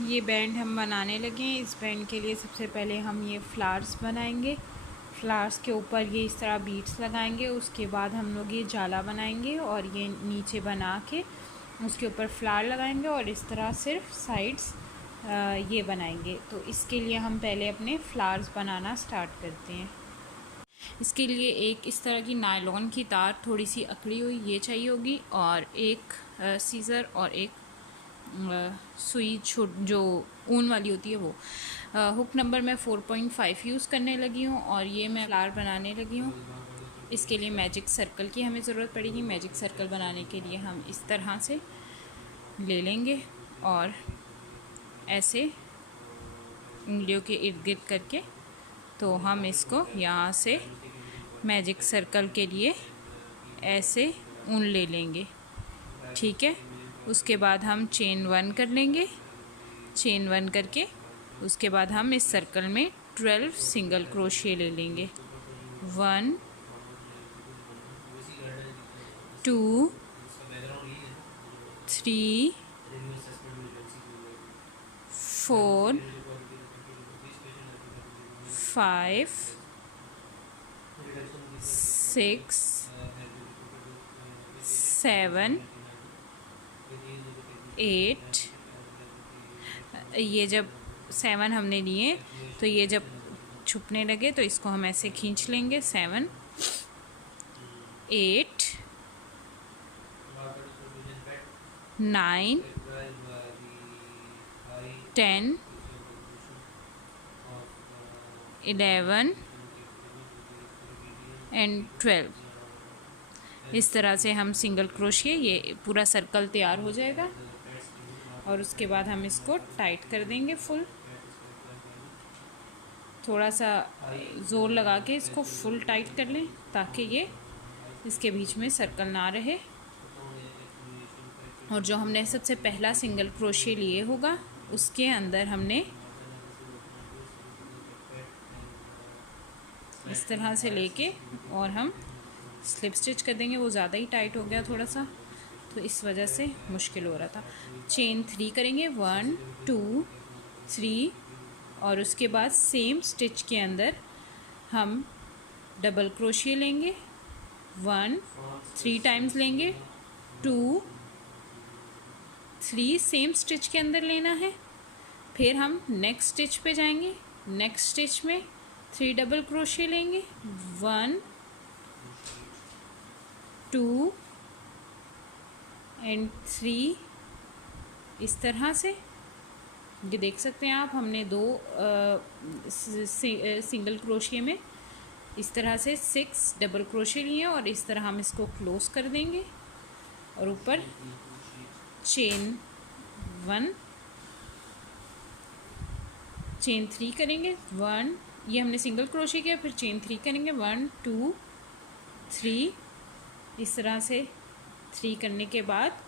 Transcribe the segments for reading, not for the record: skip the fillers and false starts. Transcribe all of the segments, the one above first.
ये बैंड हम बनाने लगे हैं। इस बैंड के लिए सबसे पहले हम ये फ्लावर्स बनाएंगे। फ्लावर्स के ऊपर ये इस तरह बीड्स लगाएंगे। उसके बाद हम लोग ये जाला बनाएंगे और ये नीचे बना के उसके ऊपर फ्लावर लगाएंगे और इस तरह सिर्फ साइड्स ये बनाएंगे। तो इसके लिए हम पहले अपने फ्लावर्स बनाना स्टार्ट करते हैं। इसके लिए एक इस तरह की नायलॉन की तार थोड़ी सी अकड़ी हुई ये चाहिए होगी और एक सीज़र और एक सुई जो ऊन वाली होती है वो। हुक नंबर मैं 4.5 यूज़ करने लगी हूँ और ये मैं फ्लावर बनाने लगी हूँ। इसके लिए मैजिक सर्कल की हमें ज़रूरत पड़ेगी। मैजिक सर्कल बनाने के लिए हम इस तरह से ले लेंगे और ऐसे उंगलियों के इर्द गिर्द करके तो हम इसको यहाँ से मैजिक सर्कल के लिए ऐसे ऊन ले लेंगे। ठीक है, उसके बाद हम चेन 1 कर लेंगे। चेन 1 करके उसके बाद हम इस सर्कल में 12 सिंगल क्रोशिया ले लेंगे। 1 2 3 4 5 6 7 8। ये जब 7 हमने लिए तो ये जब छुपने लगे तो इसको हम ऐसे खींच लेंगे। 7 8 9 10 11 एंड 12। इस तरह से हम सिंगल क्रोशिया ये पूरा सर्कल तैयार हो जाएगा और उसके बाद हम इसको टाइट कर देंगे फुल। थोड़ा सा ज़ोर लगा के इसको फुल टाइट कर लें ताकि ये इसके बीच में सर्कल ना रहे। और जो हमने सबसे पहला सिंगल क्रोशिया लिए होगा उसके अंदर हमने इस तरह से लेके और हम स्लिप स्टिच कर देंगे। वो ज़्यादा ही टाइट हो गया थोड़ा सा तो इस वजह से मुश्किल हो रहा था। चेन 3 करेंगे 1 2 3 और उसके बाद सेम स्टिच के अंदर हम डबल क्रोशिया लेंगे। 1 3 टाइम्स लेंगे, 2 3 सेम स्टिच के अंदर लेना है। फिर हम नेक्स्ट स्टिच पे जाएंगे। नेक्स्ट स्टिच में 3 डबल क्रोशिया लेंगे। 1 2 एंड 3। इस तरह से ये देख सकते हैं आप हमने दो सिंगल क्रोशिया में इस तरह से 6 डबल क्रोशिया लिए और इस तरह हम इसको क्लोज कर देंगे और ऊपर चेन 1 चेन 3 करेंगे। 1 ये हमने सिंगल क्रोशिया किया, फिर चेन 3 करेंगे। 1 2 3 इस तरह से 3 करने के बाद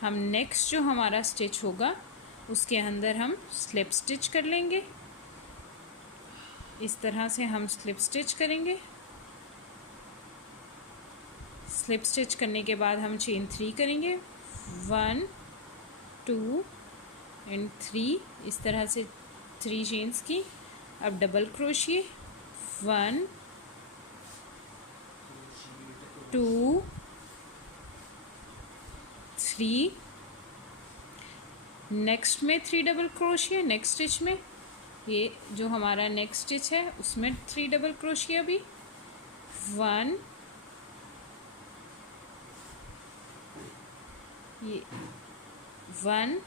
हम नेक्स्ट जो हमारा स्टिच होगा उसके अंदर हम स्लिप स्टिच कर लेंगे। इस तरह से हम स्लिप स्टिच करेंगे। स्लिप स्टिच करने के बाद हम चेन 3 करेंगे। 1 2 एंड 3 इस तरह से 3 चेन्स की। अब डबल क्रोशिया 1 2 3 नेक्स्ट में 3 डबल क्रोशिया। नेक्स्ट स्टिच में ये जो हमारा नेक्स्ट स्टिच है उसमें 3 डबल क्रोशिया भी। 1 ये 1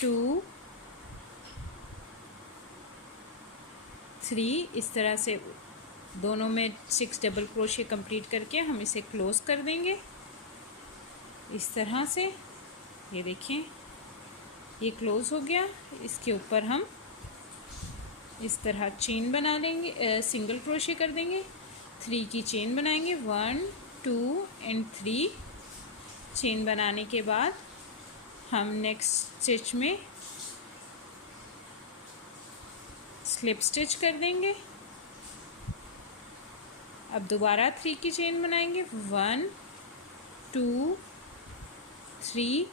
2 3 इस तरह से दोनों में 6 डबल क्रोशिया कंप्लीट करके हम इसे क्लोज कर देंगे। इस तरह से ये देखें ये क्लोज हो गया। इसके ऊपर हम इस तरह चेन बना लेंगे, सिंगल क्रोशिया कर देंगे। 3 की चेन बनाएंगे। 1 2 एंड 3 चेन बनाने के बाद हम नेक्स्ट स्टिच में स्लिप स्टिच कर देंगे। अब दोबारा 3 की चेन बनाएंगे। 1 2 3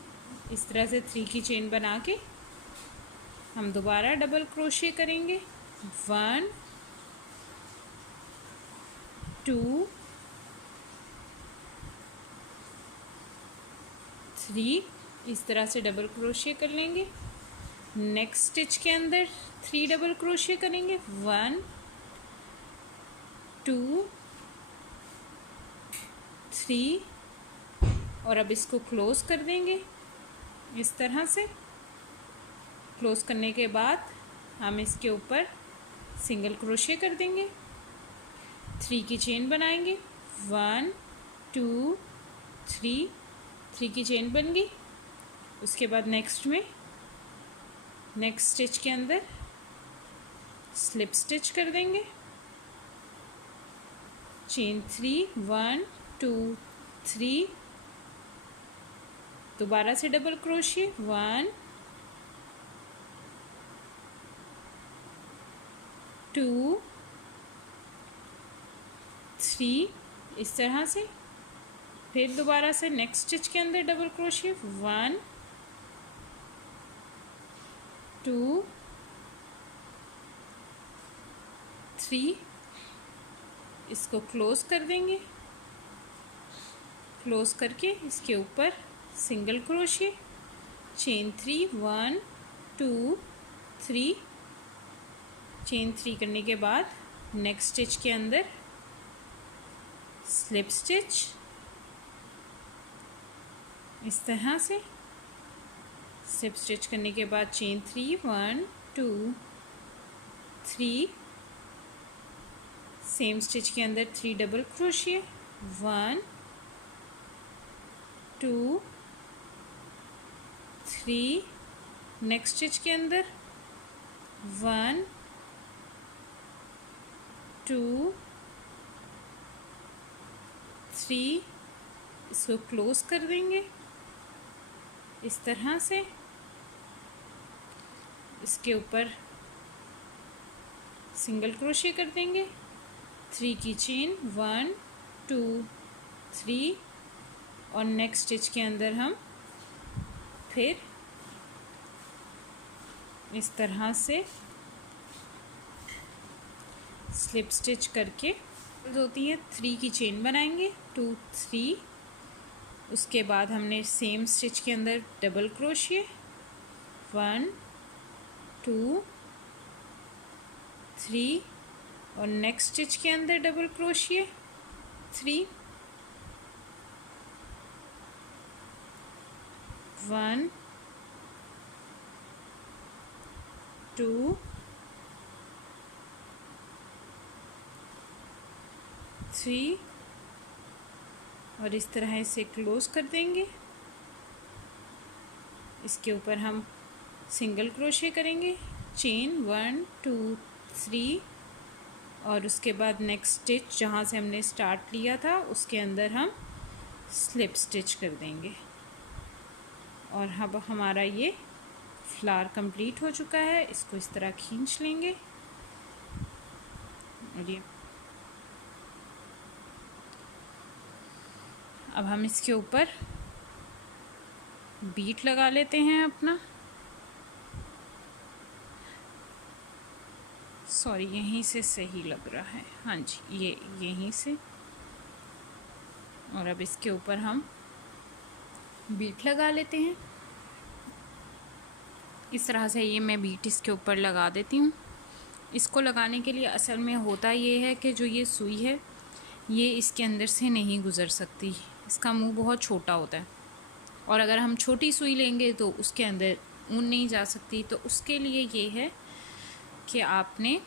इस तरह से 3 की चेन बना के हम दोबारा डबल क्रोशे करेंगे। 1 2 3, इस तरह से डबल क्रोशे कर लेंगे। नेक्स्ट स्टिच के अंदर 3 डबल क्रोशे करेंगे। 1 2 3 और अब इसको क्लोज कर देंगे। इस तरह से क्लोज करने के बाद हम इसके ऊपर सिंगल क्रोशे कर देंगे। 3 की चेन बनाएंगे। 1 2 3, 3 की चेन बन गई। उसके बाद नेक्स्ट स्टिच के अंदर स्लिप स्टिच कर देंगे। चेन 3 1 2 3, दोबारा से डबल क्रोशे। 1 2 3, इस तरह से। फिर दोबारा से नेक्स्ट स्टिच के अंदर डबल क्रोशे। 1 2 3, इसको क्लोज कर देंगे। क्लोज करके इसके ऊपर सिंगल क्रोशे। चेन 3 1 2 3, चेन 3 करने के बाद नेक्स्ट स्टिच के अंदर स्लिप स्टिच, इस तरह से। स्लिप स्टिच करने के बाद चेन 3 1 2 3, सेम स्टिच के अंदर 3 डबल क्रोशे। 1 2 3, नेक्स्ट स्टिच के अंदर 1 2 3, इसको क्लोज कर देंगे इस तरह से। इसके ऊपर सिंगल क्रोशे कर देंगे। 3 की चेन 1 2 3 और नेक्स्ट स्टिच के अंदर हम फिर इस तरह से स्लिप स्टिच करके होती है। 3 की चेन बनाएंगे 2 3, उसके बाद हमने सेम स्टिच के अंदर डबल क्रोशिए 1 2 3 और नेक्स्ट स्टिच के अंदर डबल क्रोशिए 3 1 2 3 और इस तरह इसे क्लोज कर देंगे। इसके ऊपर हम सिंगल क्रोशे करेंगे, चेन 1 2 3 और उसके बाद नेक्स्ट स्टिच जहाँ से हमने स्टार्ट लिया था उसके अंदर हम स्लिप स्टिच कर देंगे। और अब हमारा ये फ्लावर कंप्लीट हो चुका है। इसको इस तरह खींच लेंगे और ये अब हम इसके ऊपर बीट लगा लेते हैं अपना। सॉरी, यहीं से सही लग रहा है, हाँ जी, ये यहीं से। और अब इसके ऊपर हम बीट लगा लेते हैं इस तरह से। ये मैं बीट इसके ऊपर लगा देती हूँ। इसको लगाने के लिए असल में होता ये है कि जो ये सुई है ये इसके अंदर से नहीं गुज़र सकती, इसका मुंह बहुत छोटा होता है और अगर हम छोटी सुई लेंगे तो उसके अंदर ऊन नहीं जा सकती। तो उसके लिए ये है कि आपने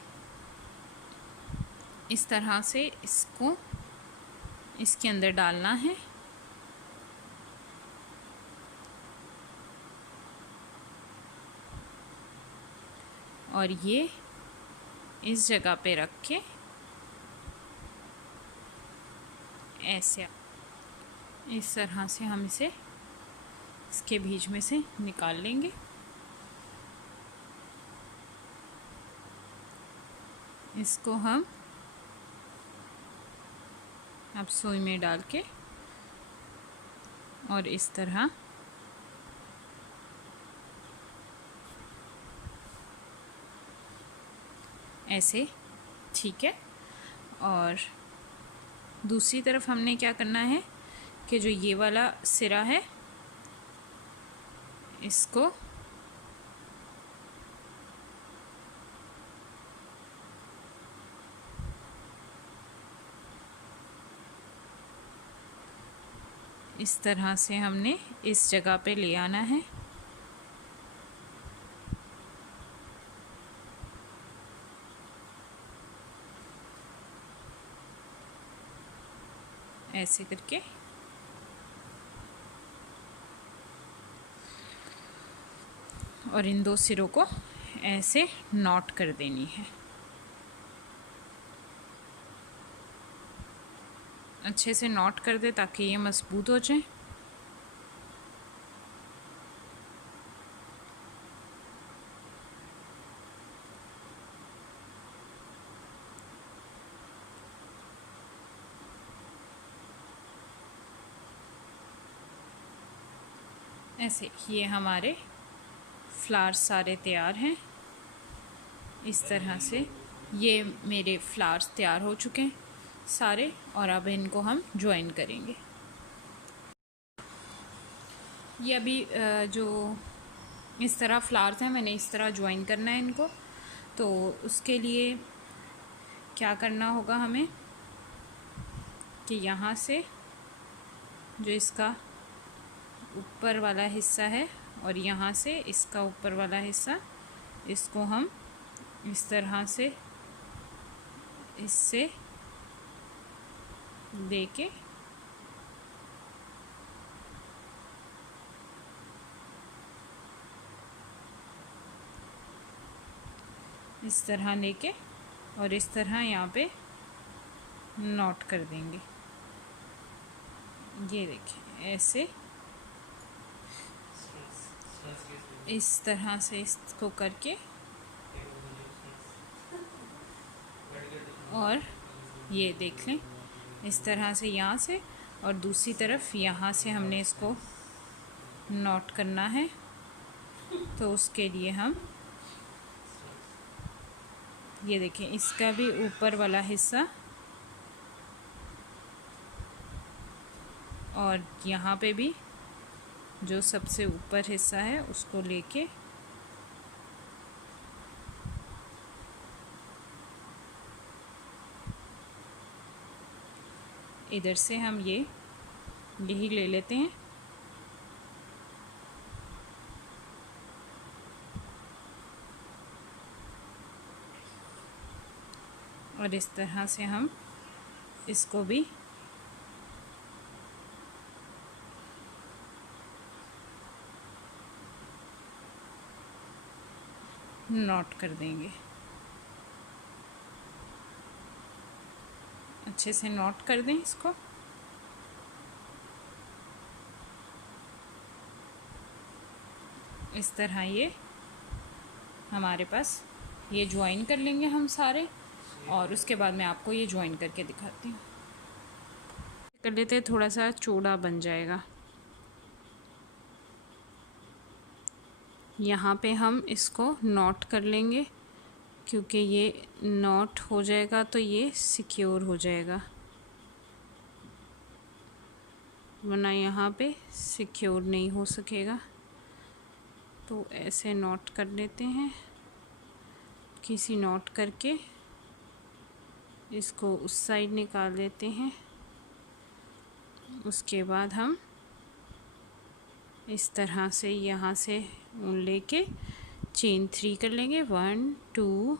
इस तरह से इसको इसके अंदर डालना है और ये इस जगह पे रख के ऐसे इस तरह से हम इसे इसके बीच में से निकाल लेंगे। इसको हम अब सुई में डाल के और इस तरह ऐसे, ठीक है। और दूसरी तरफ हमने क्या करना है कि जो ये वाला सिरा है इसको इस तरह से हमने इस जगह पे ले आना है। ऐसे करके और इन दो सिरों को ऐसे नॉट कर देनी है। अच्छे से नॉट कर दे ताकि ये मजबूत हो जाए। ऐसे ये हमारे फ्लावर्स सारे तैयार हैं। इस तरह से ये मेरे फ्लावर्स तैयार हो चुके हैं सारे, और अब इनको हम ज्वाइन करेंगे। ये अभी जो इस तरह फ्लावर्स हैं मैंने इस तरह ज्वाइन करना है इनको। तो उसके लिए क्या करना होगा हमें कि यहाँ से जो इसका ऊपर वाला हिस्सा है और यहाँ से इसका ऊपर वाला हिस्सा, इसको हम इस तरह से इससे लेके इस तरह लेके और इस तरह यहाँ पे नॉट कर देंगे। ये देखिए ऐसे इस तरह से इसको करके, और ये देख लें इस तरह से यहाँ से, और दूसरी तरफ यहाँ से हमने इसको नॉट करना है। तो उसके लिए हम ये देखें इसका भी ऊपर वाला हिस्सा और यहाँ पे भी जो सबसे ऊपर हिस्सा है उसको लेके इधर से हम यही ले लेते हैं। और इस तरह से हम इसको भी नॉट कर देंगे। अच्छे से नॉट कर दें इसको। इस तरह ये हमारे पास ये ज्वाइन कर लेंगे हम सारे, और उसके बाद मैं आपको ये ज्वाइन करके दिखाती हूँ। कर लेते हैं, थोड़ा सा चौड़ा बन जाएगा। यहाँ पे हम इसको नॉट कर लेंगे क्योंकि ये नॉट हो जाएगा तो ये सिक्योर हो जाएगा, वरना यहाँ पे सिक्योर नहीं हो सकेगा। तो ऐसे नॉट कर लेते हैं, किसी नॉट करके इसको उस साइड निकाल देते हैं। उसके बाद हम इस तरह से यहाँ से लेके चेन 3 कर लेंगे। 1 2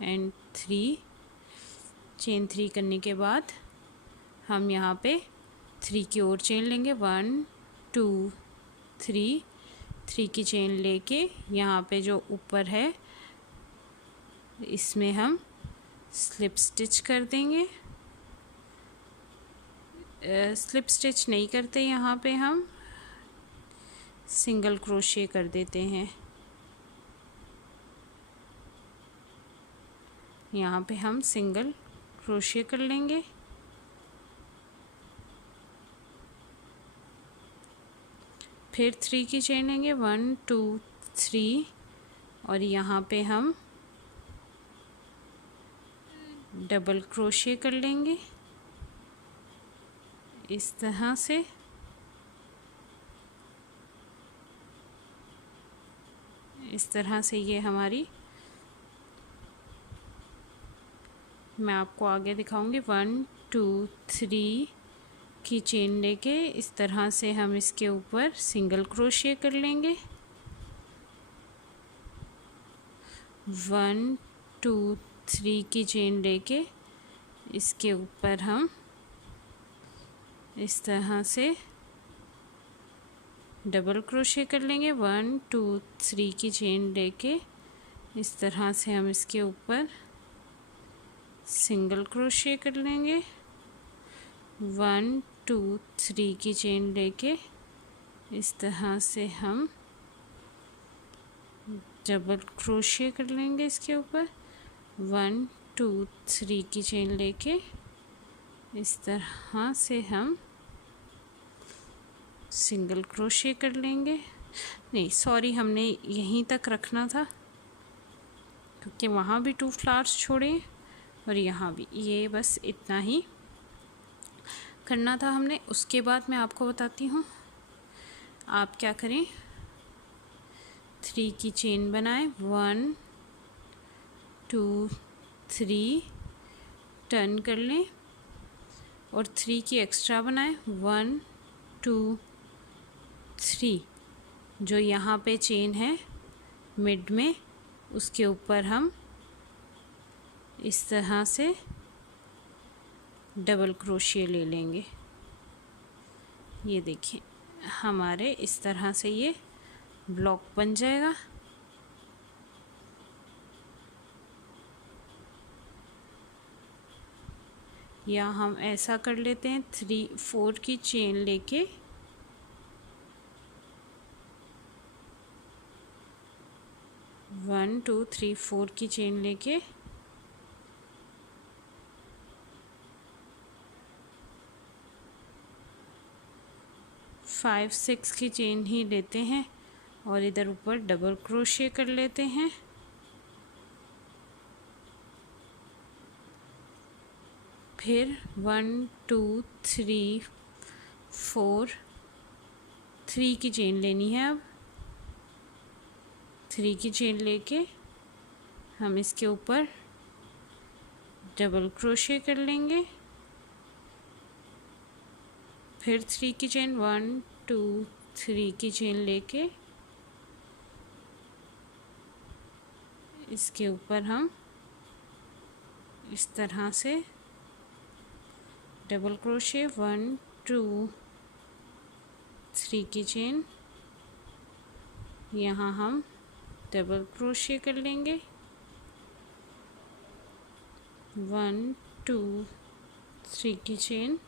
एंड 3। चेन 3 करने के बाद हम यहाँ पे 3 की और चेन लेंगे। 1 2 3। 3 की चेन लेके यहाँ पे जो ऊपर है इसमें हम स्लिप स्टिच कर देंगे। स्लिप स्टिच नहीं करते, यहाँ पे हम सिंगल क्रोशे कर देते हैं। यहाँ पे हम सिंगल क्रोशे कर लेंगे। फिर 3 की चेन लेंगे। 1 2 3 और यहाँ पे हम डबल क्रोशे कर लेंगे इस तरह से। इस तरह से ये हमारी, मैं आपको आगे दिखाऊंगी। 1 2 3 की चेन लेके इस तरह से हम इसके ऊपर सिंगल क्रोशे कर लेंगे। 1 2 3 की चेन लेके इसके ऊपर हम इस तरह से डबल क्रोशे कर लेंगे। 1 2 3 की चेन लेके इस तरह से हम इसके ऊपर सिंगल क्रोशे कर लेंगे। 1 2 3 की चेन लेके इस तरह से हम डबल क्रोशे कर लेंगे इसके ऊपर। 1 2 3 की चेन लेके इस तरह से हम सिंगल क्रोशे कर लेंगे। नहीं सॉरी, हमने यहीं तक रखना था क्योंकि वहाँ भी 2 फ्लावर्स छोड़े और यहाँ भी, ये बस इतना ही करना था हमने। उसके बाद मैं आपको बताती हूँ आप क्या करें। 3 की चेन बनाएं, 1 2 3 टर्न कर लें और 3 की एक्स्ट्रा बनाएं। 1 2 3 जो यहाँ पे चेन है मिड में, उसके ऊपर हम इस तरह से डबल क्रोशिया ले लेंगे। ये देखिए हमारे इस तरह से ये ब्लॉक बन जाएगा। या हम ऐसा कर लेते हैं, 3 4 की चेन लेके वन टू थ्री 4 की चेन लेके फाइव 6 की चेन ही लेते हैं और इधर ऊपर डबल क्रोशे कर लेते हैं। फिर 1 2 3 4 3 की चेन लेनी है। अब 3 की चेन लेके हम इसके ऊपर डबल क्रोशे कर लेंगे। फिर 3 की चेन, 1 2 3 की चेन लेके इसके ऊपर हम इस तरह से डबल क्रोशे, 1 2 3 की चेन, यहाँ हम डबल क्रोशे कर लेंगे। 1 2 3 की चेन,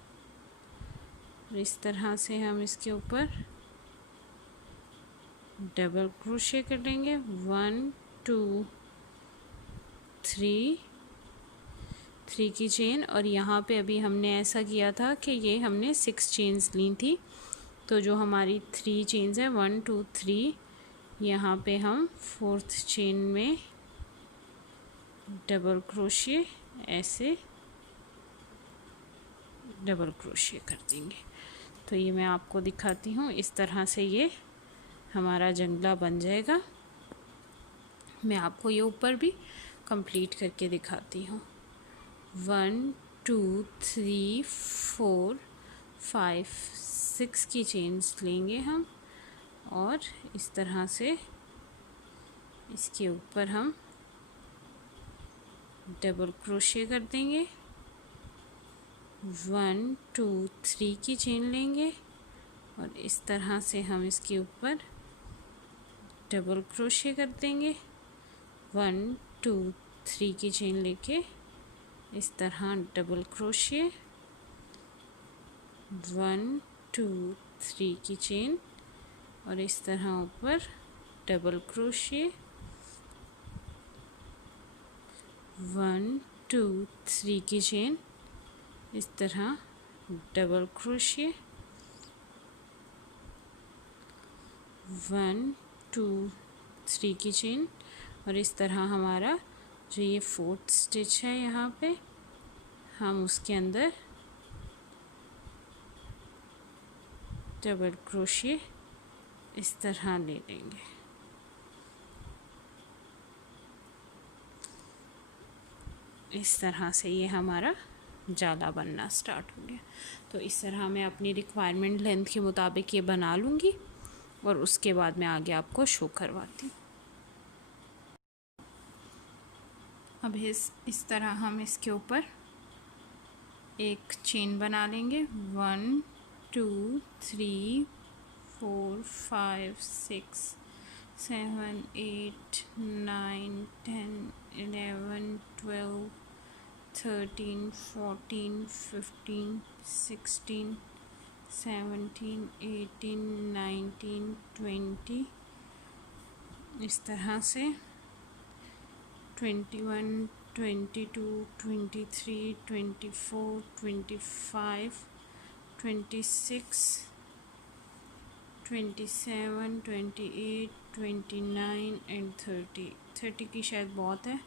इस तरह से हम इसके ऊपर डबल क्रोशे कर लेंगे। 1 2 3 की चेन, और यहाँ पे अभी हमने ऐसा किया था कि ये हमने 6 चेन्स ली थी, तो जो हमारी 3 चेन्स है 1 2 3, यहाँ पे हम 4th चेन में डबल क्रोशे ऐसे डबल क्रोशे कर देंगे। तो ये मैं आपको दिखाती हूँ, इस तरह से ये हमारा जंगला बन जाएगा। मैं आपको ये ऊपर भी कंप्लीट करके दिखाती हूँ। 1 2 3 4 5 6 की चेन्स लेंगे हम और इस तरह से इसके ऊपर हम डबल क्रोशे कर देंगे। 1 2 3 की चेन लेंगे और इस तरह से हम इसके ऊपर डबल क्रोशे कर देंगे। 1 2 3 की चेन लेके इस तरह डबल क्रोशे, 1 2 3 की चेन और इस तरह ऊपर डबल क्रोशे, 1 2 3 की चेन, इस तरह डबल क्रोशे, 1 2 3 की चेन और इस तरह हमारा जो ये 4th स्टिच है यहाँ पे हम उसके अंदर डबल क्रोशिया इस तरह ले लेंगे। इस तरह से ये हमारा जाला बनना स्टार्ट हो गया। तो इस तरह मैं अपनी रिक्वायरमेंट लेंथ के मुताबिक ये बना लूँगी और उसके बाद मैं आगे आपको शो करवाती हूँ। अब इस तरह हम इसके ऊपर एक चेन बना लेंगे। 1 2 3 4 5 6 7 8 9 10 11 12 13 14 15 16 17 18 19 20 इस तरह से 21 22 23 24 25 26 27 28 29 एंड 30 की शायद बहुत है,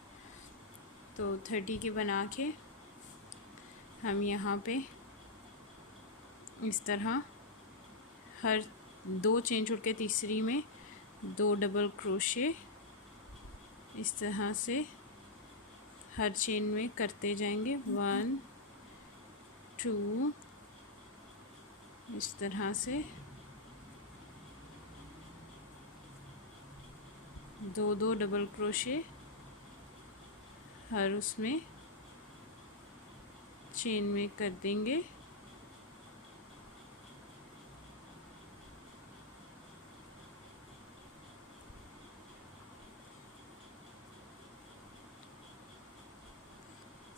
तो 30 की बना के हम यहाँ पे इस तरह हर 2 चेन छोड़ के तीसरी में 2 डबल क्रोशे इस तरह से हर चेन में करते जाएंगे। 1 2 इस तरह से 2 डबल क्रोशे हर उसमें चेन में कर देंगे।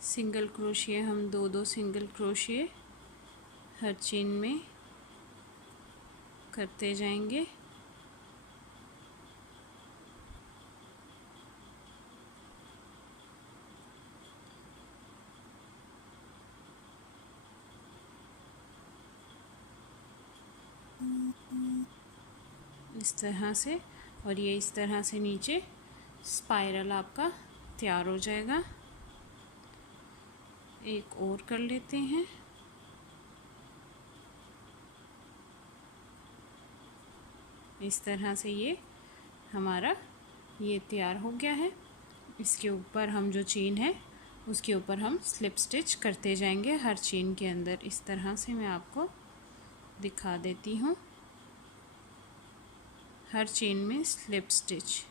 सिंगल क्रोशिया हम 2 सिंगल क्रोशिया हर चेन में करते जाएंगे। इस तरह से, और ये इस तरह से नीचे स्पाइरल आपका तैयार हो जाएगा। एक और कर लेते हैं। इस तरह से ये हमारा ये तैयार हो गया है। इसके ऊपर हम जो चेन है उसके ऊपर हम स्लिप स्टिच करते जाएंगे हर चेन के अंदर। इस तरह से मैं आपको दिखा देती हूँ, हर चेन में स्लिप स्टिच।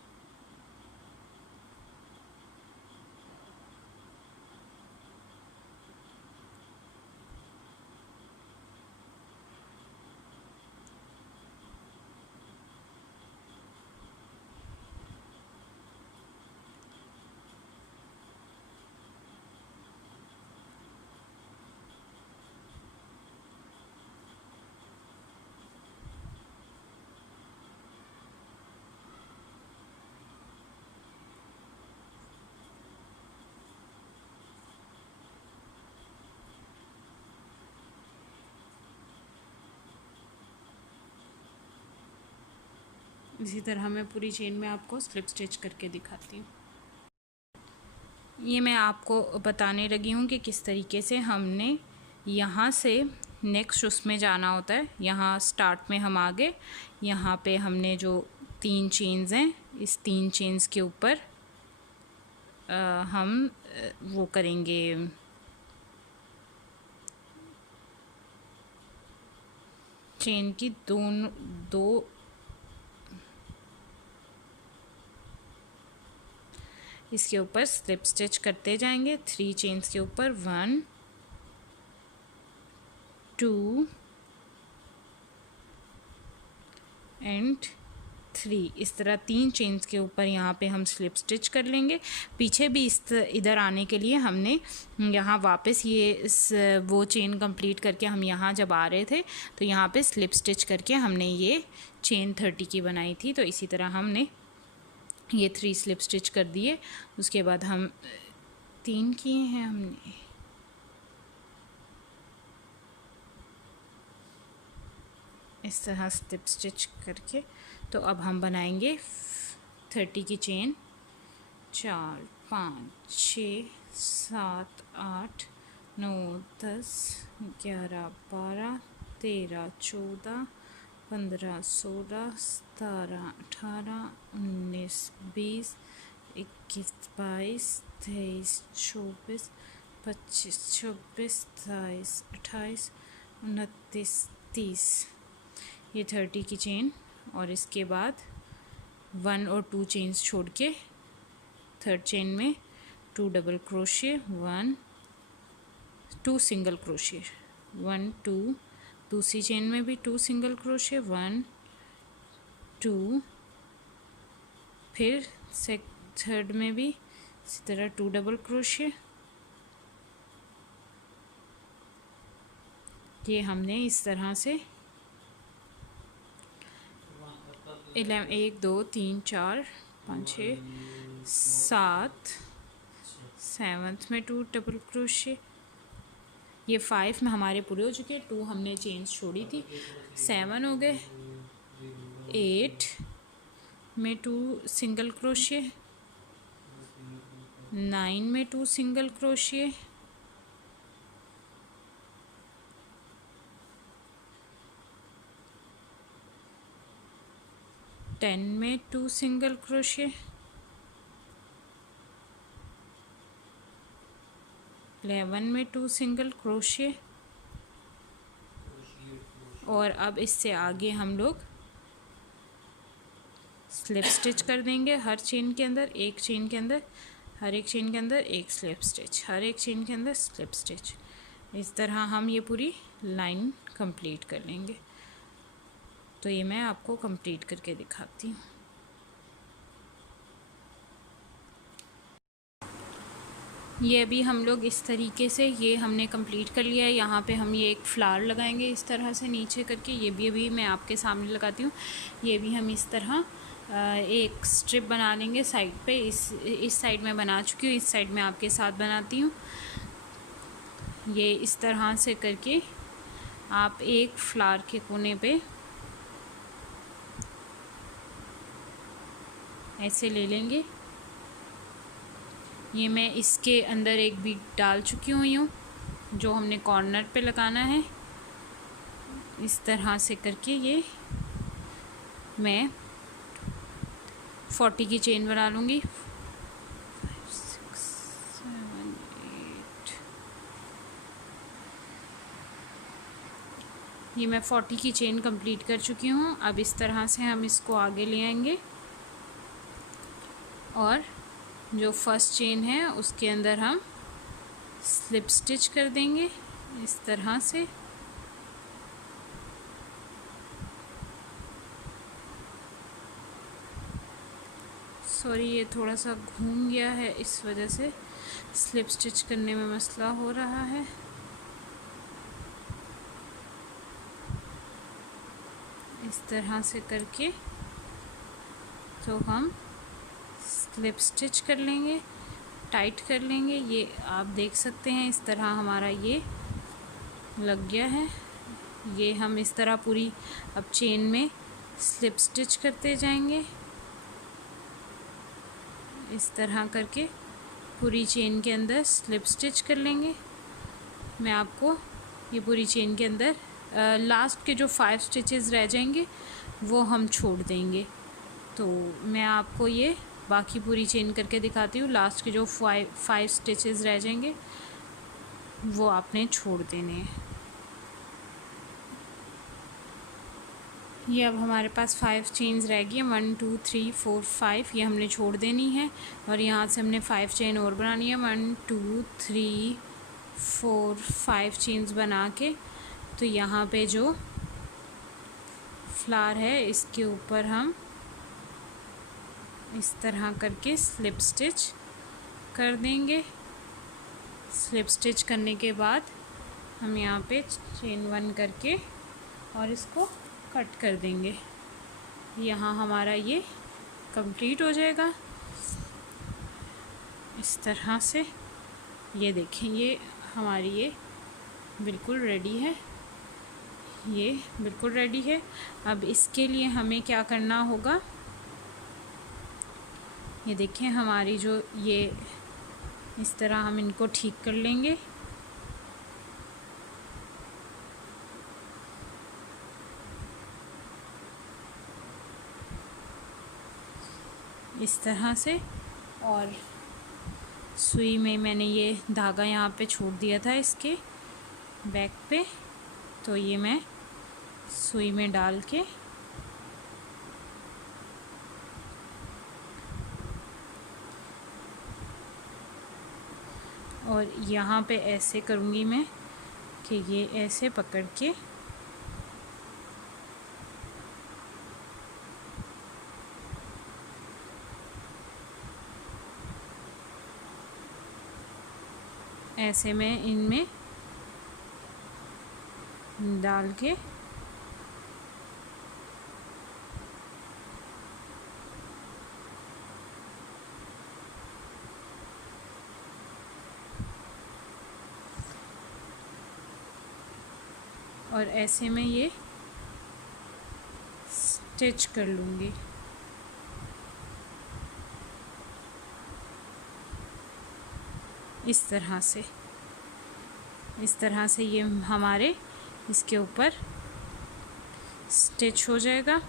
इसी तरह मैं पूरी चेन में आपको स्लिप स्टिच करके दिखाती हूँ। ये मैं आपको बताने लगी हूँ कि किस तरीके से हमने यहाँ से नेक्स्ट उसमें जाना होता है। यहाँ स्टार्ट में हम आगे यहाँ पे हमने जो 3 चेन्स हैं, इस 3 चेन्स के ऊपर हम वो करेंगे, चेन की दो इसके ऊपर स्लिप स्टिच करते जाएंगे। 3 चेन्स के ऊपर 1 2 एंड 3, इस तरह 3 चेन्स के ऊपर यहाँ पे हम स्लिप स्टिच कर लेंगे। पीछे भी इधर आने के लिए हमने यहाँ वापस वो चेन कंप्लीट करके हम यहाँ जब आ रहे थे तो यहाँ पे स्लिप स्टिच करके हमने ये चेन 30 की बनाई थी। तो इसी तरह हमने ये 3 स्लिप स्टिच कर दिए। उसके बाद हम 3 किए हैं हमने, इस तरह स्लिप स्टिच करके। तो अब हम बनाएंगे 30 की चेन। 4 5 6 7 8 9 10 11 12 13 14 15 16 17 18 19 20 21 22 23 24 25 26 27 28 29 30। ये 30 की चेन, और इसके बाद 1 और 2 चेन्स छोड़ के थर्ड चेन में 2 डबल क्रोशे, 1 2 सिंगल क्रोशे, 1 2, दूसरी चेन में भी 2 सिंगल क्रोशे, 1 2, फिर थर्ड में भी इसी तरह 2 डबल क्रोशे। ये हमने इस तरह से 11 1 2 3 4 5 6 7 7th में 2 डबल क्रोशे। ये 5 में हमारे पूरे हो चुके, 2 हमने चेन्स छोड़ी थी, 7 हो गए, 8 में 2 सिंगल क्रोशे, 9 में 2 सिंगल क्रोशे, 10 में 2 सिंगल क्रोशे, 11 में 2 सिंगल क्रोशे। और अब इससे आगे हम लोग स्लिप स्टिच कर देंगे हर चेन के अंदर, एक चेन के अंदर, हर एक चेन के अंदर एक स्लिप स्टिच, हर एक चेन के अंदर स्लिप स्टिच। इस तरह हम ये पूरी लाइन कंप्लीट कर लेंगे। तो ये मैं आपको कंप्लीट करके दिखाती हूँ। ये अभी हम लोग इस तरीके से ये हमने कंप्लीट कर लिया है। यहाँ पे हम ये एक फ्लावर लगाएंगे इस तरह से नीचे करके, ये भी अभी मैं आपके सामने लगाती हूँ। ये भी हम इस तरह एक स्ट्रिप बना लेंगे साइड पे। इस साइड में बना चुकी हूँ, इस साइड में आपके साथ बनाती हूँ। ये इस तरह से करके आप एक फ्लावर के कोने पे ऐसे ले लेंगे। ये मैं इसके अंदर एक बीट डाल चुकी हुई हूँ जो हमने कॉर्नर पे लगाना है। इस तरह से करके ये मैं 40 की चेन बना लूँगी। 5 6 7 8, ये मैं 40 की चेन कंप्लीट कर चुकी हूँ। अब इस तरह से हम इसको आगे ले आएंगे और जो फर्स्ट चेन है उसके अंदर हम स्लिप स्टिच कर देंगे इस तरह से। सॉरी, ये थोड़ा सा घूम गया है, इस वजह से स्लिप स्टिच करने में मसला हो रहा है। इस तरह से करके तो हम स्लिप स्टिच कर लेंगे, टाइट कर लेंगे। ये आप देख सकते हैं इस तरह हमारा ये लग गया है। ये हम इस तरह पूरी अब चेन में स्लिप स्टिच करते जाएंगे। इस तरह करके पूरी चेन के अंदर स्लिप स्टिच कर लेंगे। मैं आपको ये पूरी चेन के अंदर लास्ट के जो 5 स्टिचेस रह जाएंगे वो हम छोड़ देंगे। तो मैं आपको ये बाकी पूरी चेन करके दिखाती हूँ। लास्ट के जो 5 स्टिचेस रह जाएंगे वो आपने छोड़ देने हैं। ये अब हमारे पास 5 चेन्स रह गई हैं, 1 2 3 4 5, ये हमने छोड़ देनी है। और यहाँ से हमने 5 चेन और बनानी है, 1 2 3 4 5 चेन्स बना के। तो यहाँ पे जो फ्लावर है इसके ऊपर हम इस तरह करके स्लिप स्टिच कर देंगे। स्लिप स्टिच करने के बाद हम यहाँ पे चेन 1 करके और इसको कट कर देंगे। यहाँ हमारा ये कंप्लीट हो जाएगा इस तरह से। ये देखें, ये हमारी ये बिल्कुल रेडी है, ये बिल्कुल रेडी है। अब इसके लिए हमें क्या करना होगा, ये देखें हमारी जो ये इस तरह हम इनको ठीक कर लेंगे। इस तरह से। और सुई में मैंने ये धागा यहाँ पे छोड़ दिया था इसके बैक पे, तो ये मैं सुई में डाल के और यहाँ पे ऐसे करूँगी मैं कि ये ऐसे पकड़ के ऐसे मैं इनमें डाल के और ऐसे में ये स्टिच कर लूँगी। इस तरह से ये हमारे इसके ऊपर स्टिच हो जाएगा।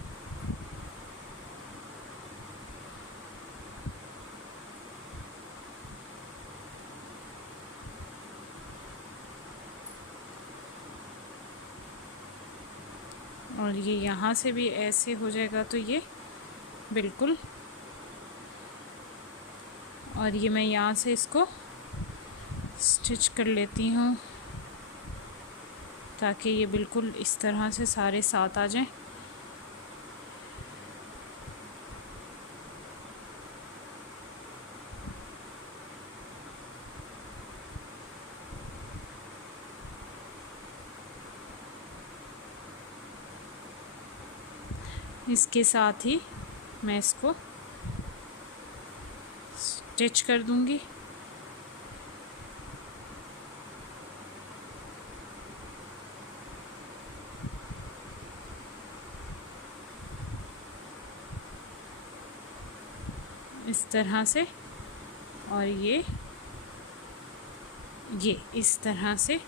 और ये यहाँ से भी ऐसे हो जाएगा, तो ये बिल्कुल। और ये मैं यहाँ से इसको स्टिच कर लेती हूँ ताकि ये बिल्कुल इस तरह से सारे साथ आ जाएं। इसके साथ ही मैं इसको स्टिच कर दूंगी। इस तरह से। और ये इस तरह से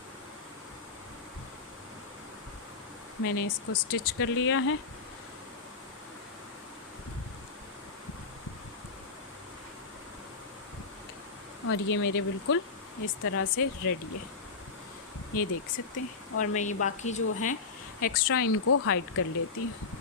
मैंने इसको स्टिच कर लिया है। और ये मेरे बिल्कुल इस तरह से रेडी है, ये देख सकते हैं। और मैं ये बाकी जो हैं एक्स्ट्रा इनको हाइड कर लेती हूँ।